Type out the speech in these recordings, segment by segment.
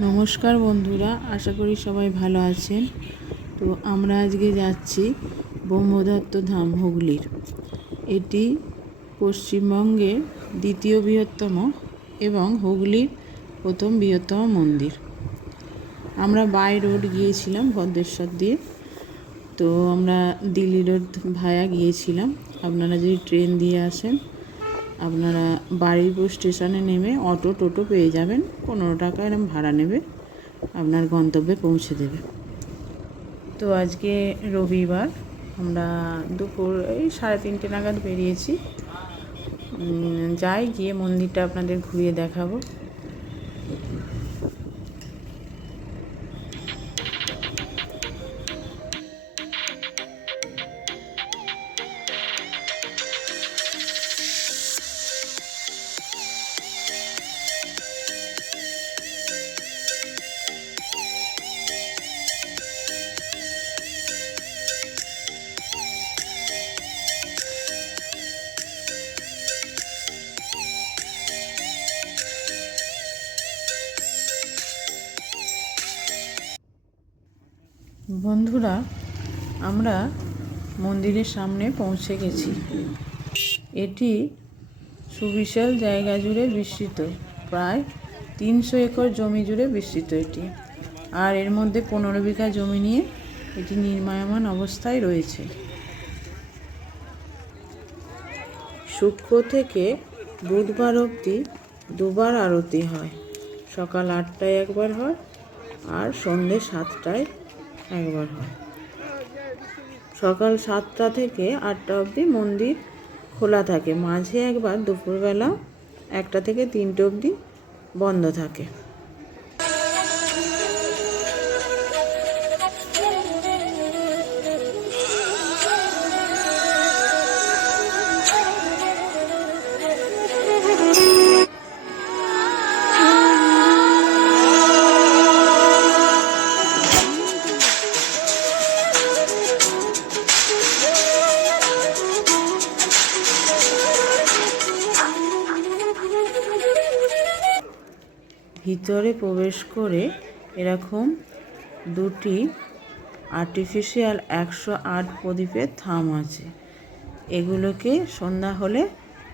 নমস্কার বন্ধুরা, আশা করি সবাই ভালো আছেন। তো আমরা আজকে যাচ্ছি ব্রহ্মদত্ত ধাম হুগলির। এটি পশ্চিমবঙ্গের দ্বিতীয় বৃহত্তম এবং হুগলির প্রথম বৃহত্তম মন্দির। আমরা বাই রোড গিয়েছিলাম ভদ্রেশ্বর দিয়ে। তো আমরা দিল্লি রোড ভায়া গিয়েছিলাম। আপনারা যদি ট্রেন দিয়ে আসেন, আপনারা বারুইপুর স্টেশনে নেমে অটো টোটো পেয়ে যাবেন। 15 টাকা এরকম ভাড়া নেবে, আপনার গন্তব্যে পৌঁছে দেবে। তো আজকে রবিবার, আমরা দুপুর 3:30 নাগাদ বেরিয়েছি। যাই, গিয়ে মন্দিরটা আপনাদের ঘুরিয়ে দেখাবো। বন্ধুরা, আমরা মন্দিরের সামনে পৌঁছে গেছি। এটি সুবিশাল জায়গা জুড়ে বিস্তৃত, প্রায় 300 একর জমি জুড়ে বিস্তৃত এটি। আর এর মধ্যে 15 বিঘা জমি নিয়ে এটি নির্মায়মান অবস্থায় রয়েছে। শুক্র থেকে বুধবার অবধি দুবার আরতি হয়। সকাল 8টায় একবার হয়, আর সন্ধ্যে 7টায় একবার হয়। সকাল 7টা থেকে 8টা অবধি মন্দির খোলা থাকে। মাঝে একবার দুপুরবেলা 1টা থেকে 3টে অবধি বন্ধ থাকে। ভিতরে প্রবেশ করে এরকম দুটি আর্টিফিশিয়াল 108 প্রদীপের থাম আছে। এগুলোকে সন্ধ্যা হলে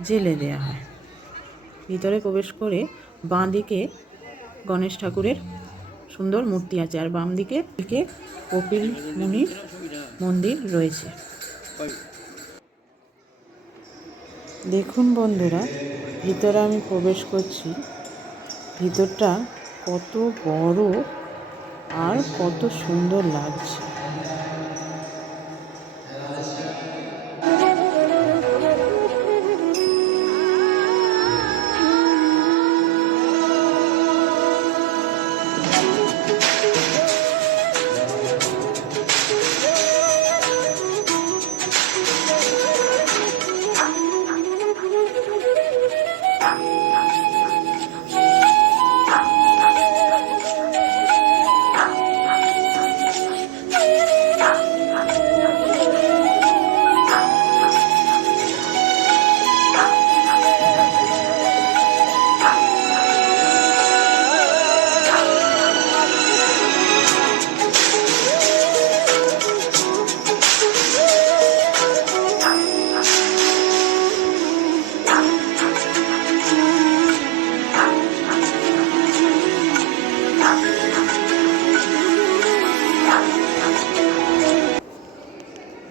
জ্বেলে দেওয়া হয়। ভিতরে প্রবেশ করে বাঁ দিকে গণেশ ঠাকুরের সুন্দর মূর্তি আছে, আর বাম দিকে কপিল মুনির মন্দির রয়েছে। দেখুন বন্ধুরা, ভিতরে আমি প্রবেশ করছি। ভিতরটা কত বড় আর কত সুন্দর লাগছে।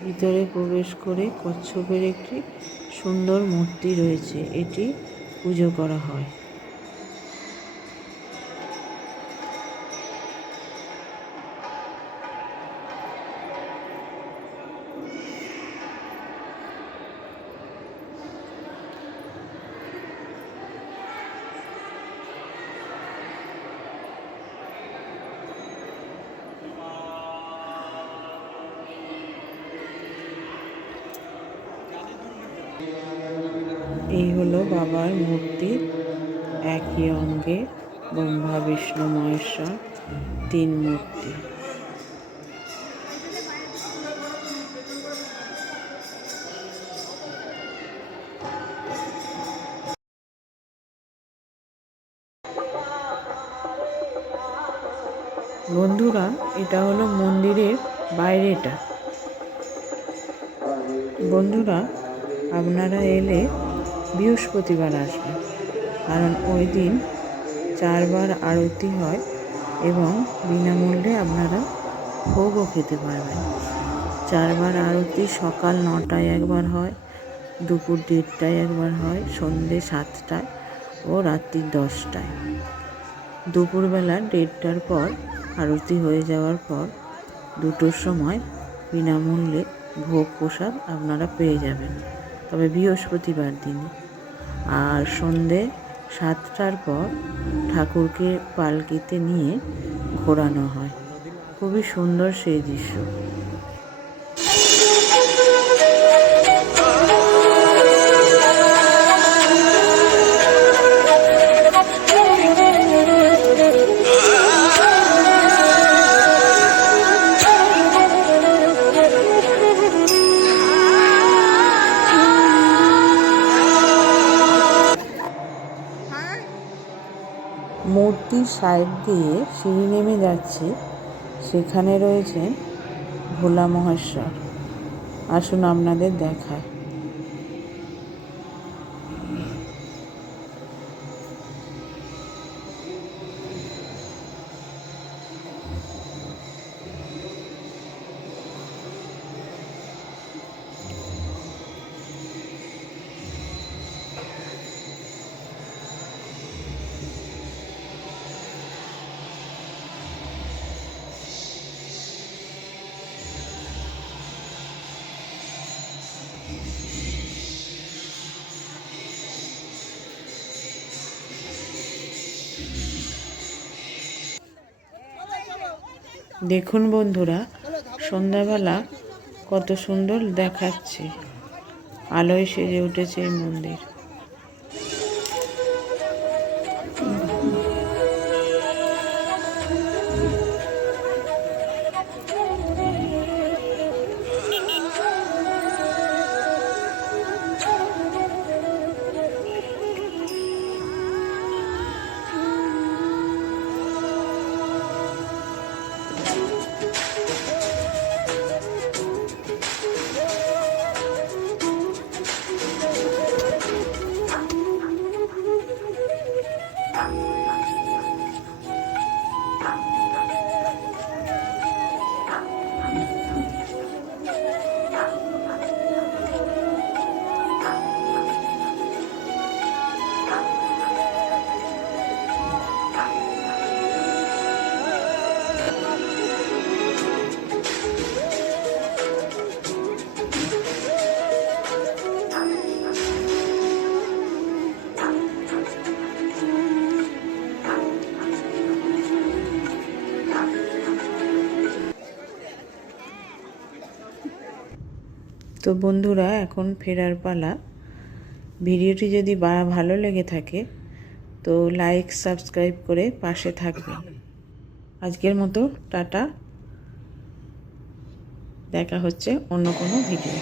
ভিতরে প্রবেশ করে কচ্ছপের একটি সুন্দর মূর্তি রয়েছে, এটি পুজো করা হয়। এই হলো বাবার মূর্তি, একই অঙ্গে ব্রহ্মা বিষ্ণু মহেশ্বর 3 মূর্তি। বন্ধুরা, এটা হলো মন্দিরের বাইরেটা। বন্ধুরা, আপনারা এলে বৃহস্পতিবার আসবেন, কারণ ওই দিন 4 বার আরতি হয় এবং বিনামূল্যে আপনারা ভোগও খেতে পারবেন। 4 বার আরতি সকাল 9টায় একবার হয়, দুপুর 1:30টায় একবার হয়, সন্ধ্যে 7টায় ও রাত্রি 10টায়। দুপুরবেলা 1:30টার পর আরতি হয়ে যাওয়ার পর 2টোর সময় বিনামূল্যে ভোগ প্রসাদ আপনারা পেয়ে যাবেন, তবে বৃহস্পতিবার দিনে। আর সন্ধ্যে 7টার পর ঠাকুরকে পালকিতে নিয়ে ঘোরানো হয়। খুবই সুন্দর সেই দৃশ্য। মূর্তির সাইড দিয়ে সিঁড়ি নেমে যাচ্ছে, সেখানে রয়েছেন ভোলা মহেশ্বর। আসুন আপনাদের দেখায়। দেখুন বন্ধুরা, সন্ধ্যাবেলা কত সুন্দর দেখাচ্ছে, আলোয় সেজে উঠেছে এই মন্দির। তো বন্ধুরা, এখন ফেরার পালা। ভিডিওটি যদি ভালো লেগে থাকে তো লাইক সাবস্ক্রাইব করে পাশে থাকবেন। আজকের মতো টাটা, দেখা হচ্ছে অন্য কোনো ভিডিও।